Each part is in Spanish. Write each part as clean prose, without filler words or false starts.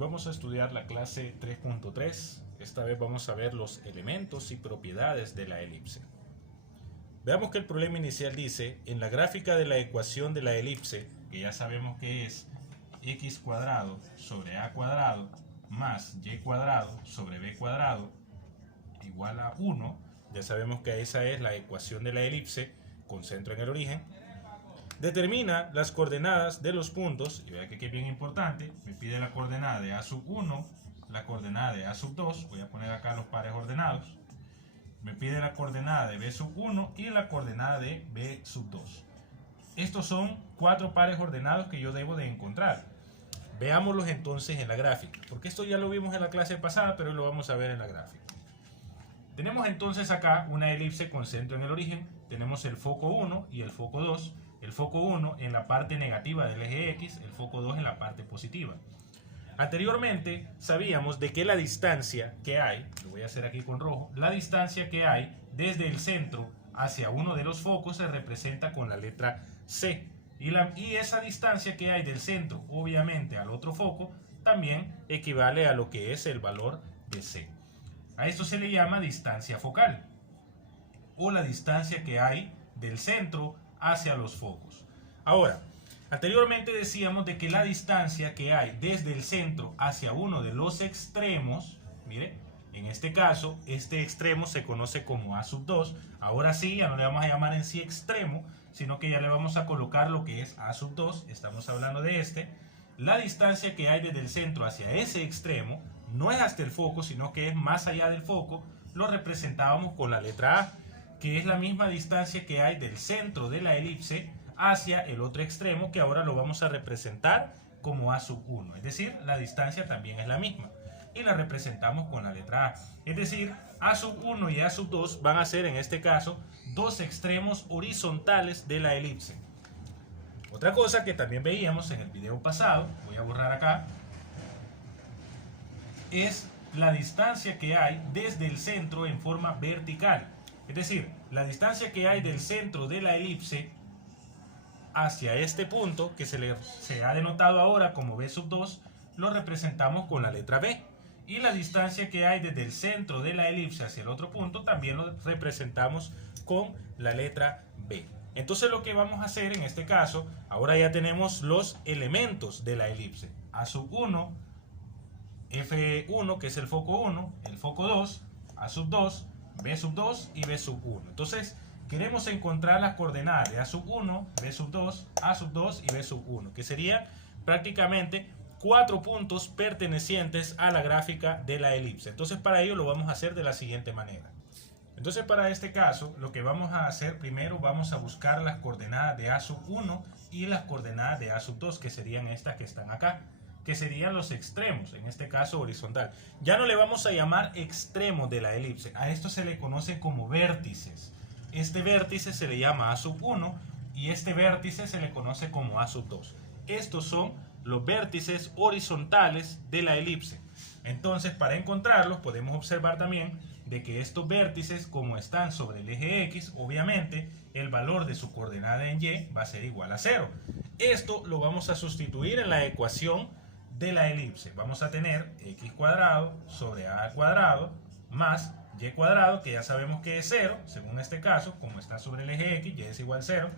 vamos a estudiar la clase 3.3. Esta vez vamos a ver los elementos y propiedades de la elipse. Veamos que el problema inicial dice, en la gráfica de la ecuación de la elipse, que ya sabemos que es x cuadrado sobre a cuadrado más y cuadrado sobre b cuadrado igual a 1, ya sabemos que esa es la ecuación de la elipse con centro en el origen. Determina las coordenadas de los puntos, y vea que es bien importante, me pide la coordenada de a sub 1, la coordenada de a sub 2, voy a poner acá los pares ordenados, me pide la coordenada de b sub 1 y la coordenada de b sub 2. Estos son 4 pares ordenados que yo debo de encontrar. Veámoslos entonces en la gráfica, porque esto ya lo vimos en la clase pasada, pero hoy lo vamos a ver en la gráfica. Tenemos entonces acá una elipse con centro en el origen, tenemos el foco 1 y el foco 2, el foco 1 en la parte negativa del eje X, el foco 2 en la parte positiva. Anteriormente sabíamos de que la distancia que hay, lo voy a hacer aquí con rojo, la distancia que hay desde el centro hacia uno de los focos se representa con la letra C. Y esa distancia que hay del centro, obviamente, al otro foco, también equivale a lo que es el valor de C. A esto se le llama distancia focal, o la distancia que hay del centro hacia los focos. Ahora, anteriormente decíamos de que la distancia que hay desde el centro hacia uno de los extremos, mire, en este caso, este extremo se conoce como a sub 2. Ahora sí, ya no le vamos a llamar en sí extremo, sino que ya le vamos a colocar lo que es a sub 2. Estamos hablando de este. La distancia que hay desde el centro hacia ese extremo no es hasta el foco, sino que es más allá del foco. Lo representábamos con la letra A, que es la misma distancia que hay del centro de la elipse hacia el otro extremo, que ahora lo vamos a representar como a sub 1. Es decir, la distancia también es la misma y la representamos con la letra A. Es decir, a sub 1 y a sub 2 van a ser en este caso dos extremos horizontales de la elipse. Otra cosa que también veíamos en el video pasado, voy a borrar acá, es la distancia que hay desde el centro en forma vertical. Es decir, la distancia que hay del centro de la elipse hacia este punto, que se ha denotado ahora como b sub 2, lo representamos con la letra B. Y la distancia que hay desde el centro de la elipse hacia el otro punto también lo representamos con la letra B. Entonces lo que vamos a hacer en este caso, ahora ya tenemos los elementos de la elipse. A sub 1, F1, que es el foco 1, el foco 2, A sub 2, B sub 2 y B sub 1. Entonces queremos encontrar las coordenadas de A sub 1, B sub 2, A sub 2 y B sub 1, que serían prácticamente 4 puntos pertenecientes a la gráfica de la elipse. Entonces para ello lo vamos a hacer de la siguiente manera. Entonces para este caso lo que vamos a hacer primero, vamos a buscar las coordenadas de A sub 1 y las coordenadas de A sub 2, que serían estas que están acá, que serían los extremos, en este caso horizontal. Ya no le vamos a llamar extremos de la elipse, a esto se le conoce como vértices. Este vértice se le llama A sub 1 y este vértice se le conoce como A sub 2. Estos son los vértices horizontales de la elipse. Entonces, para encontrarlos podemos observar también de que estos vértices, como están sobre el eje X, obviamente el valor de su coordenada en Y va a ser igual a 0. Esto lo vamos a sustituir en la ecuación de la elipse. Vamos a tener x cuadrado sobre a cuadrado más y cuadrado, que ya sabemos que es 0, según este caso, como está sobre el eje X, y es igual a 0,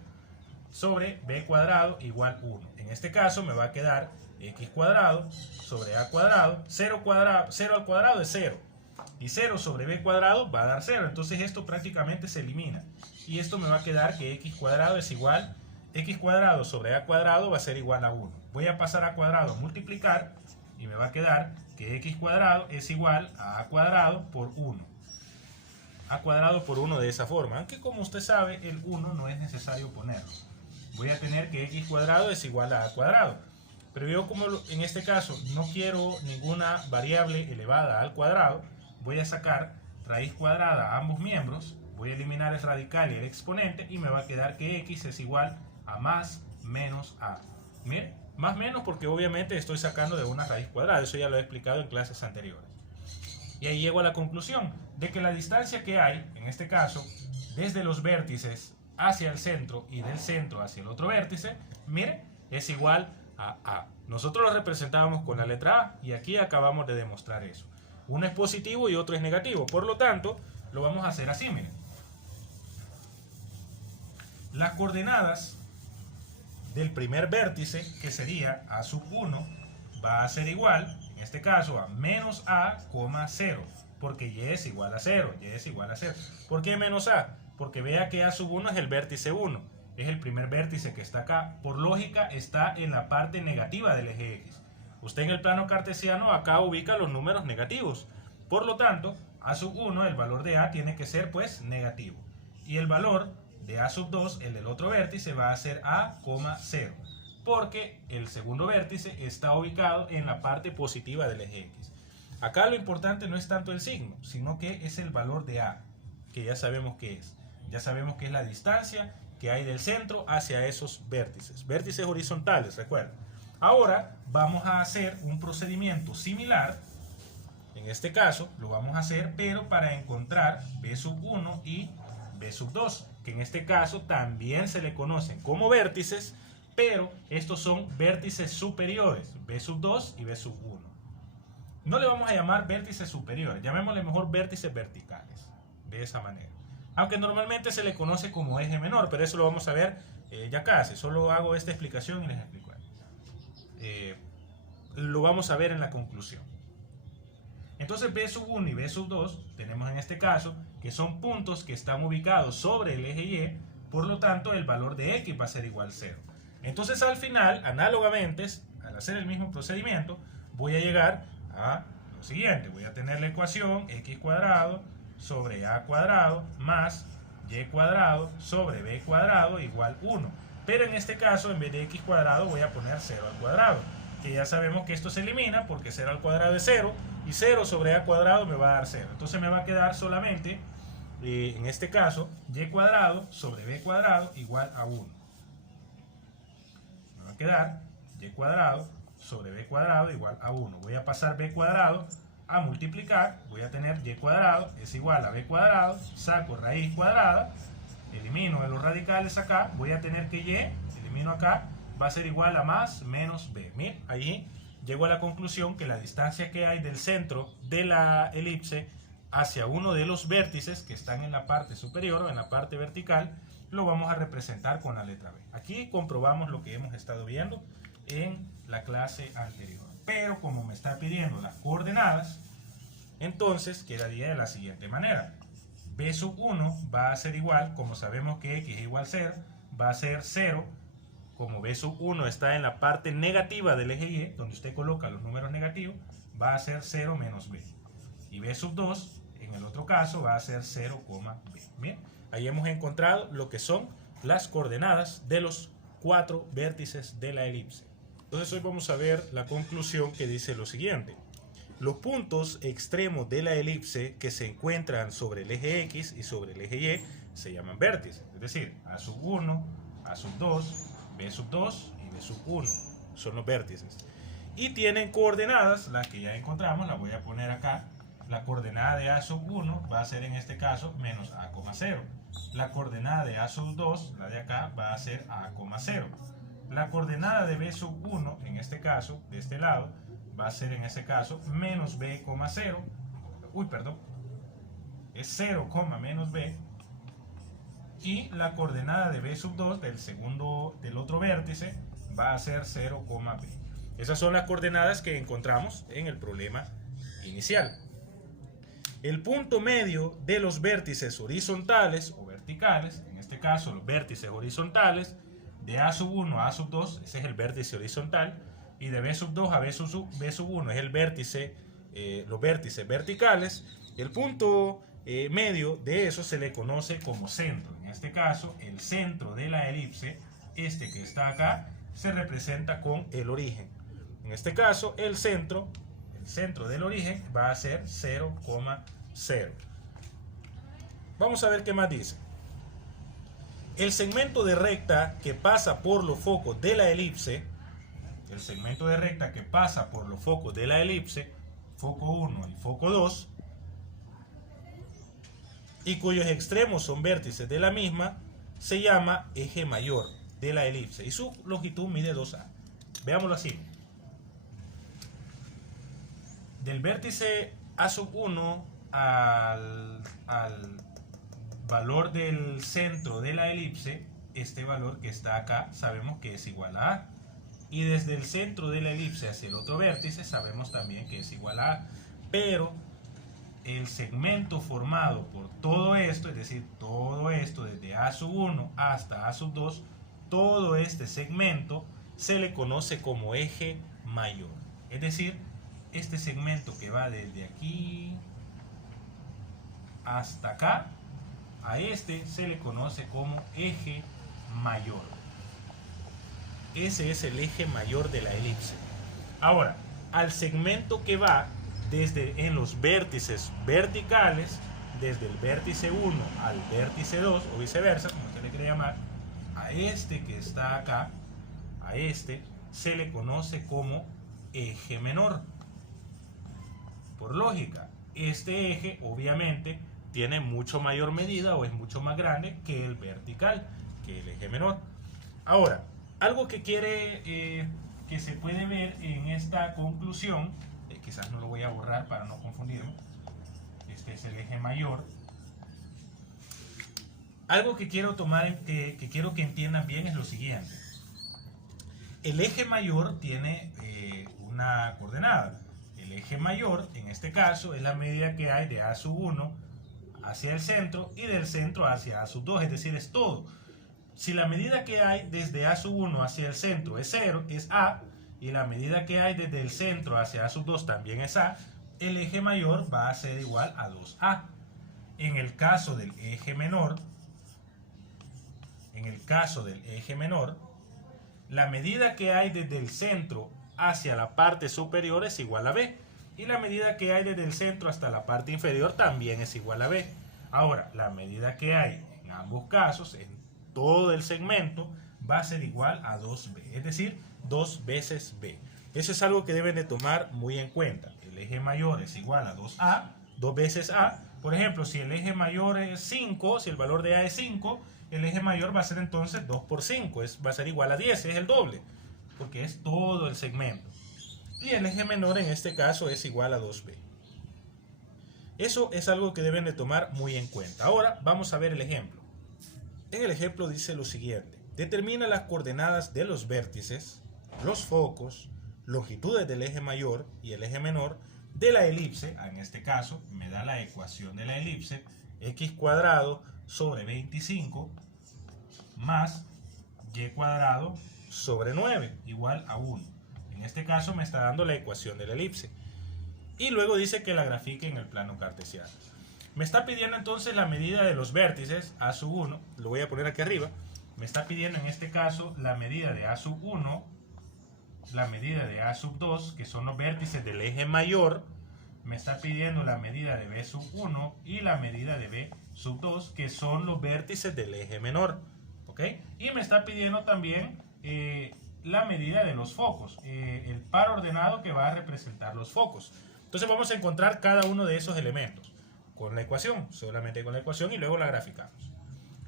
sobre b cuadrado igual 1. En este caso me va a quedar x cuadrado sobre a cuadrado, 0 al cuadrado es 0, y 0 sobre b cuadrado va a dar 0, entonces esto prácticamente se elimina, y esto me va a quedar que x cuadrado es igual, x cuadrado sobre a cuadrado va a ser igual a 1. Voy a pasar a cuadrado a multiplicar, y me va a quedar que x cuadrado es igual a cuadrado por 1. A cuadrado por 1 de esa forma, aunque como usted sabe el 1 no es necesario ponerlo. Voy a tener que x cuadrado es igual a cuadrado. Pero yo, como en este caso no quiero ninguna variable elevada al cuadrado, voy a sacar raíz cuadrada a ambos miembros, voy a eliminar el radical y el exponente y me va a quedar que x es igual a más menos a. Miren, más menos porque obviamente estoy sacando de una raíz cuadrada, eso ya lo he explicado en clases anteriores. Y ahí llego a la conclusión de que la distancia que hay, en este caso, desde los vértices hacia el centro y del centro hacia el otro vértice, mire, es igual a A. Nosotros lo representábamos con la letra A y aquí acabamos de demostrar eso. Uno es positivo y otro es negativo. Por lo tanto, lo vamos a hacer así, miren. Las coordenadas del primer vértice, que sería A sub 1, va a ser igual, en este caso, a menos A, 0, porque Y es igual a 0, Y es igual a 0. ¿Por qué menos A? Porque vea que A sub 1 es el vértice 1, es el primer vértice que está acá. Por lógica, está en la parte negativa del eje X. Usted en el plano cartesiano acá ubica los números negativos. Por lo tanto, A sub 1, el valor de A tiene que ser pues negativo. Y el valor de A sub 2, el del otro vértice, va a ser A, 0. Porque el segundo vértice está ubicado en la parte positiva del eje X. Acá lo importante no es tanto el signo, sino que es el valor de A, que ya sabemos qué es. Ya sabemos que es la distancia que hay del centro hacia esos vértices. Vértices horizontales, recuerden. Ahora vamos a hacer un procedimiento similar. En este caso lo vamos a hacer, pero para encontrar B sub 1 y B sub 2, que en este caso también se le conocen como vértices, pero estos son vértices superiores, B sub 2 y B sub 1. No le vamos a llamar vértices superiores, llamémosle mejor vértices verticales, de esa manera. Aunque normalmente se le conoce como eje menor, pero eso lo vamos a ver ya casi. Solo hago esta explicación y les explico. Lo vamos a ver en la conclusión. Entonces B sub 1 y B sub 2 tenemos en este caso que son puntos que están ubicados sobre el eje Y, por lo tanto el valor de X va a ser igual a 0. Entonces al final, análogamente, al hacer el mismo procedimiento, voy a llegar a lo siguiente. Voy a tener la ecuación X cuadrado sobre A cuadrado más Y cuadrado sobre B cuadrado igual 1. Pero en este caso, en vez de X cuadrado, voy a poner 0 al cuadrado. Que ya sabemos que esto se elimina porque 0 al cuadrado es 0 y 0 sobre A cuadrado me va a dar 0. Entonces me va a quedar solamente, en este caso, Y cuadrado sobre B cuadrado igual a 1. Me va a quedar Y cuadrado sobre B cuadrado igual a 1. Voy a pasar B cuadrado a multiplicar. Voy a tener Y cuadrado es igual a B cuadrado. Saco raíz cuadrada. Elimino los radicales acá. Voy a tener que Y, elimino acá, va a ser igual a más menos B. Miren, ahí llego a la conclusión que la distancia que hay del centro de la elipse hacia uno de los vértices que están en la parte superior o en la parte vertical, lo vamos a representar con la letra B. Aquí comprobamos lo que hemos estado viendo en la clase anterior. Pero como me está pidiendo las coordenadas, entonces quedaría de la siguiente manera. B sub 1 va a ser igual, como sabemos que X es igual a 0, va a ser 0. Como B sub 1 está en la parte negativa del eje Y, donde usted coloca los números negativos, va a ser 0 menos B. Y B sub 2, en el otro caso, va a ser 0, B. Bien, ahí hemos encontrado lo que son las coordenadas de los 4 vértices de la elipse. Entonces hoy vamos a ver la conclusión que dice lo siguiente. Los puntos extremos de la elipse que se encuentran sobre el eje X y sobre el eje Y se llaman vértices. Es decir, A sub 1, A sub 2, B sub 2 y B sub 1 son los vértices. Y tienen coordenadas, las que ya encontramos, las voy a poner acá. La coordenada de A sub 1 va a ser en este caso menos A, 0. La coordenada de A sub 2, la de acá, va a ser A, 0. La coordenada de B sub 1, en este caso, de este lado, va a ser en ese caso menos B, 0. Uy, perdón. Es 0, menos B. Y la coordenada de B sub 2 del otro vértice va a ser 0, B. Esas son las coordenadas que encontramos en el problema inicial. El punto medio de los vértices horizontales o verticales, en este caso los vértices horizontales, de A sub 1 a A sub 2, ese es el vértice horizontal, y de B sub 2 a B sub 1 es el vértice, los vértices verticales. El punto medio de eso se le conoce como centro. En este caso, el centro de la elipse, este que está acá, se representa con el origen. En este caso, el centro del origen va a ser 0, 0. Vamos a ver qué más dice. El segmento de recta que pasa por los focos de la elipse, foco 1 y foco 2, y cuyos extremos son vértices de la misma, se llama eje mayor de la elipse y su longitud mide 2A. Veámoslo así. Del vértice A sub 1 al valor del centro de la elipse, este valor que está acá sabemos que es igual a A. Y desde el centro de la elipse hacia el otro vértice sabemos también que es igual a A. Pero el segmento formado por todo esto, es decir, todo esto desde A sub 1 hasta A sub 2, todo este segmento se le conoce como eje mayor. Es decir, este segmento que va desde aquí hasta acá, a este se le conoce como eje mayor. Ese es el eje mayor de la elipse. Ahora, al segmento que va desde en los vértices verticales, desde el vértice 1 al vértice 2, o viceversa, como usted le quiere llamar, a este que está acá, a este se le conoce como eje menor. Por lógica, este eje obviamente tiene mucho mayor medida o es mucho más grande que el vertical, que el eje menor. Ahora, algo que que se puede ver en esta conclusión, quizás no lo voy a borrar para no confundirme, este es el eje mayor. Algo que quiero que quiero que entiendan bien es lo siguiente. El eje mayor tiene una coordenada. El eje mayor, en este caso, es la medida que hay de A sub 1 hacia el centro y del centro hacia A sub 2, es decir, es todo. Si la medida que hay desde A sub 1 hacia el centro es 0, es A, y la medida que hay desde el centro hacia A sub 2 también es A, el eje mayor va a ser igual a 2A. En el caso del eje menor, la medida que hay desde el centro hacia la parte superior es igual a B. Y la medida que hay desde el centro hasta la parte inferior también es igual a B. Ahora, la medida que hay en ambos casos, en todo el segmento, va a ser igual a 2B. Es decir, 2 veces B. Eso es algo que deben de tomar muy en cuenta. El eje mayor es igual a 2A, 2 veces A. Por ejemplo, si el eje mayor es 5, si el valor de A es 5, el eje mayor va a ser entonces 2 por 5, va a ser igual a 10, es el doble, porque es todo el segmento. Y el eje menor en este caso es igual a 2b. Eso es algo que deben de tomar muy en cuenta. Ahora vamos a ver el ejemplo. En el ejemplo dice lo siguiente. Determina las coordenadas de los vértices, los focos, longitudes del eje mayor y el eje menor de la elipse. En este caso me da la ecuación de la elipse, x cuadrado sobre 25 más y cuadrado sobre 9 igual a 1. En este caso me está dando la ecuación de la elipse. Y luego dice que la grafique en el plano cartesiano. Me está pidiendo entonces la medida de los vértices A sub 1. Lo voy a poner aquí arriba. Me está pidiendo en este caso la medida de A sub 1, la medida de A sub 2, que son los vértices del eje mayor. Me está pidiendo la medida de B sub 1 y la medida de B sub 2, que son los vértices del eje menor. ¿Ok? Y me está pidiendo también la medida de los focos, el par ordenado que va a representar los focos. Entonces vamos a encontrar cada uno de esos elementos con la ecuación, solamente con la ecuación, y luego la graficamos.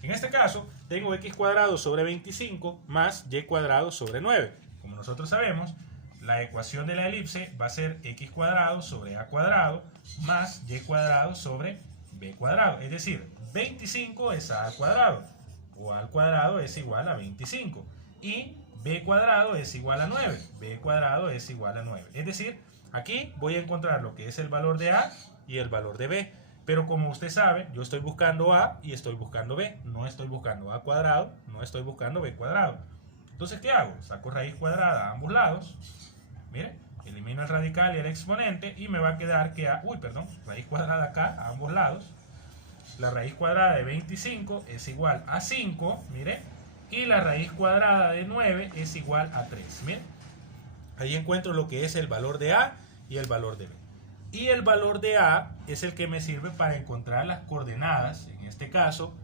En este caso tengo x cuadrado sobre 25 más y cuadrado sobre 9. Como nosotros sabemos, la ecuación de la elipse va a ser x cuadrado sobre a cuadrado más y cuadrado sobre b cuadrado. Es decir, 25 es a al cuadrado, o a al cuadrado es igual a 25. Y b cuadrado es igual a 9. b cuadrado es igual a 9. Es decir, aquí voy a encontrar lo que es el valor de a y el valor de b. Pero como usted sabe, yo estoy buscando a y estoy buscando b. No estoy buscando a cuadrado, no estoy buscando b cuadrado. Entonces, ¿qué hago? Saco raíz cuadrada a ambos lados. Mire, elimino el radical y el exponente y me va a quedar que raíz cuadrada acá a ambos lados. La raíz cuadrada de 25 es igual a 5, mire. Y la raíz cuadrada de 9 es igual a 3. Mire, ahí encuentro lo que es el valor de a y el valor de b. Y el valor de a es el que me sirve para encontrar las coordenadas, en este caso,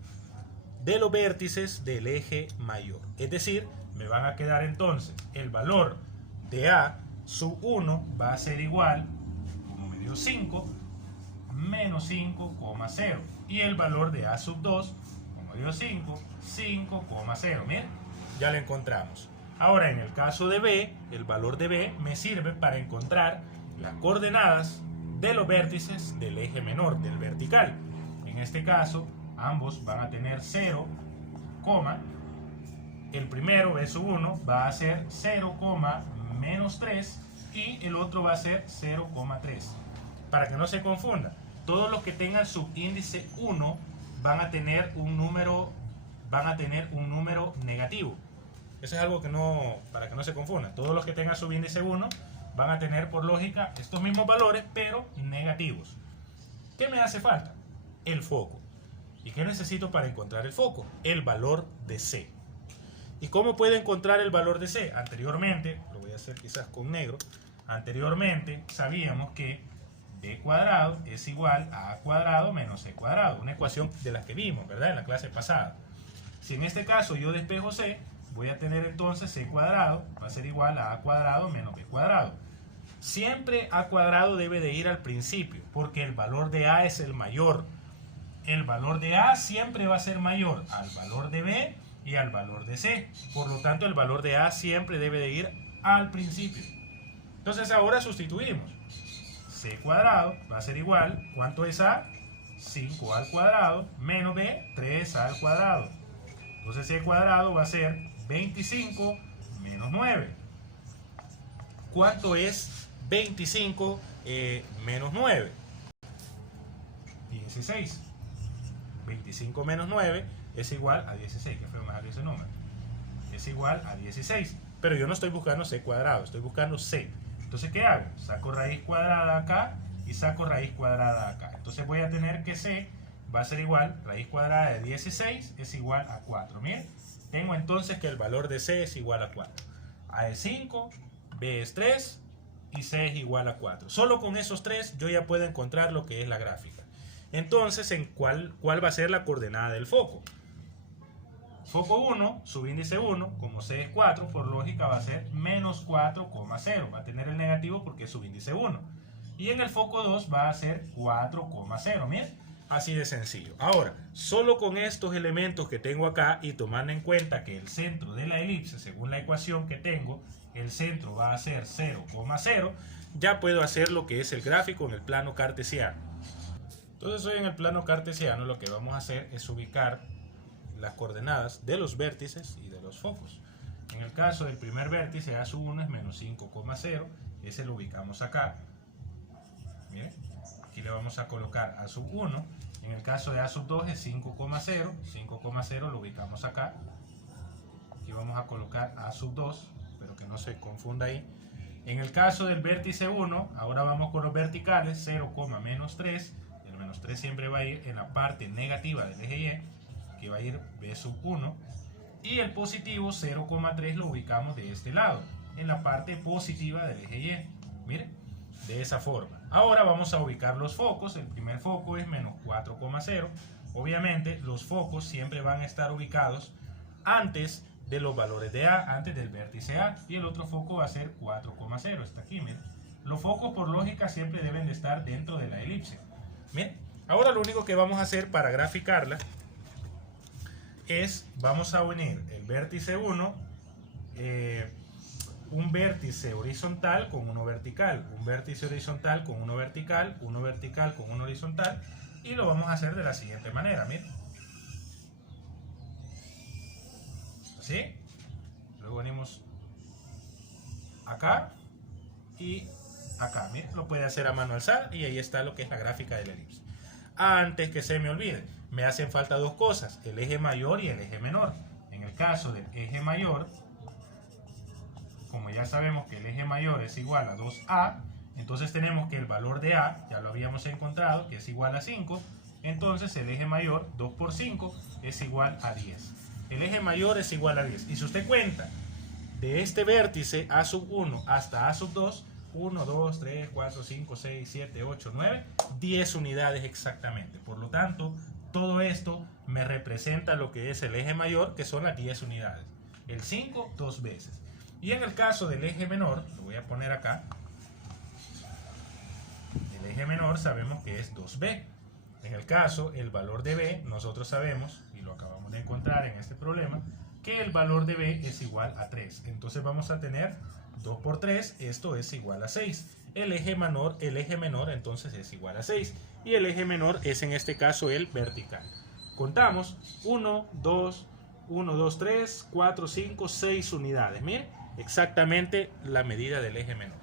de los vértices del eje mayor. Es decir, me van a quedar entonces el valor de a sub 1 va a ser igual, como me dio 5, menos 5,0. Y el valor de a sub 2, como dio 5, 5,0. Miren, ya lo encontramos. Ahora, en el caso de B, el valor de B me sirve para encontrar las coordenadas de los vértices del eje menor, del vertical. En este caso, ambos van a tener 0, el primero, B1, va a ser 0, menos 3 y el otro va a ser 0,3. Para que no se confunda, todos los que tengan subíndice 1 van a tener un número negativo. Eso es algo que no, para que no se confunda. Todos los que tengan subíndice 1 van a tener por lógica estos mismos valores, pero negativos. ¿Qué me hace falta? El foco. ¿Y qué necesito para encontrar el foco? El valor de C. ¿Y cómo puedo encontrar el valor de C? Anteriormente, lo voy a hacer quizás con negro, anteriormente sabíamos que B cuadrado es igual a A cuadrado menos C cuadrado, una ecuación de las que vimos, ¿verdad? En la clase pasada. Si en este caso yo despejo C, voy a tener entonces C cuadrado, va a ser igual a A cuadrado menos B cuadrado. Siempre A cuadrado debe de ir al principio, porque el valor de A es el mayor. El valor de A siempre va a ser mayor al valor de B y al valor de C. Por lo tanto, el valor de A siempre debe de ir al principio. Entonces ahora sustituimos. C cuadrado va a ser igual, ¿cuánto es A? 5 al cuadrado menos B, 3 al cuadrado. Entonces C cuadrado va a ser 25 menos 9. ¿Cuánto es 25 menos 9? 16. 25 menos 9 es igual a 16. Qué feo me salió ese número. Es igual a 16. Pero yo no estoy buscando C cuadrado, estoy buscando C. Entonces, ¿qué hago? Saco raíz cuadrada acá y saco raíz cuadrada acá. Entonces voy a tener que C va a ser igual, raíz cuadrada de 16 es igual a 4. Miren, tengo entonces que el valor de C es igual a 4. A es 5, B es 3 y C es igual a 4. Solo con esos tres yo ya puedo encontrar lo que es la gráfica. Entonces, ¿cuál va a ser la coordenada del foco? Foco 1, subíndice 1, como C es 4, por lógica va a ser menos 4,0. Va a tener el negativo porque es subíndice 1. Y en el foco 2 va a ser 4,0. Miren, así de sencillo. Ahora, solo con estos elementos que tengo acá y tomando en cuenta que el centro de la elipse, según la ecuación que tengo, el centro va a ser 0,0, ya puedo hacer lo que es el gráfico en el plano cartesiano. Entonces hoy en el plano cartesiano lo que vamos a hacer es ubicar las coordenadas de los vértices y de los focos. En el caso del primer vértice, A1 es menos 5,0, ese lo ubicamos acá. Miren, aquí le vamos a colocar A1. En el caso de A2 es 5,0, 5,0 lo ubicamos acá. Aquí vamos a colocar A2, pero que no se confunda ahí. En el caso del vértice 1, ahora vamos con los verticales, 0, menos 3. El menos 3 siempre va a ir en la parte negativa del eje Y, que va a ir B1, y el positivo 0,3 lo ubicamos de este lado, en la parte positiva del eje Y. Miren, de esa forma. Ahora vamos a ubicar los focos. El primer foco es menos 4,0. Obviamente los focos siempre van a estar ubicados antes de los valores de A, antes del vértice A, y el otro foco va a ser 4,0. Está aquí, miren. Los focos por lógica siempre deben de estar dentro de la elipse. Miren, ahora lo único que vamos a hacer para graficarla es, vamos a unir el vértice 1, un vértice horizontal con uno vertical, un vértice horizontal con uno vertical con uno horizontal, y lo vamos a hacer de la siguiente manera, miren. Así. Luego venimos acá y acá, miren, lo puede hacer a mano alzada y ahí está lo que es la gráfica de la elipse. Antes que se me olvide, me hacen falta dos cosas, el eje mayor y el eje menor. En el caso del eje mayor, como ya sabemos que el eje mayor es igual a 2A, entonces tenemos que el valor de A, ya lo habíamos encontrado, que es igual a 5, entonces el eje mayor, 2 por 5, es igual a 10. El eje mayor es igual a 10. Y si usted cuenta de este vértice A1 hasta A2, 1, 2, 3, 4, 5, 6, 7, 8, 9, 10 unidades exactamente. Por lo tanto, todo esto me representa lo que es el eje mayor, que son las 10 unidades. El 5, 2 veces. Y en el caso del eje menor, lo voy a poner acá. El eje menor sabemos que es 2b. En el caso, el valor de b, nosotros sabemos, y lo acabamos de encontrar en este problema, que el valor de b es igual a 3. Entonces vamos a tener 2 por 3, esto es igual a 6. El eje menor entonces es igual a 6. Y el eje menor es en este caso el vertical. Contamos 1, 2, 3, 4, 5, 6 unidades. Miren, exactamente la medida del eje menor.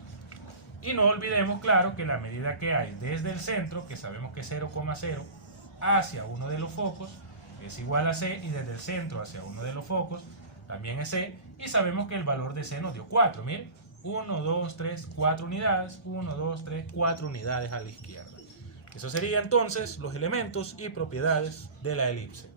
Y no olvidemos, claro, que la medida que hay desde el centro, que sabemos que es 0,0, hacia uno de los focos, es igual a c, y desde el centro hacia uno de los focos también es c, y sabemos que el valor de c nos dio 4. Miren, 1, 2, 3, 4 unidades, 1, 2, 3, 4 unidades a la izquierda. Eso serían entonces los elementos y propiedades de la elipse.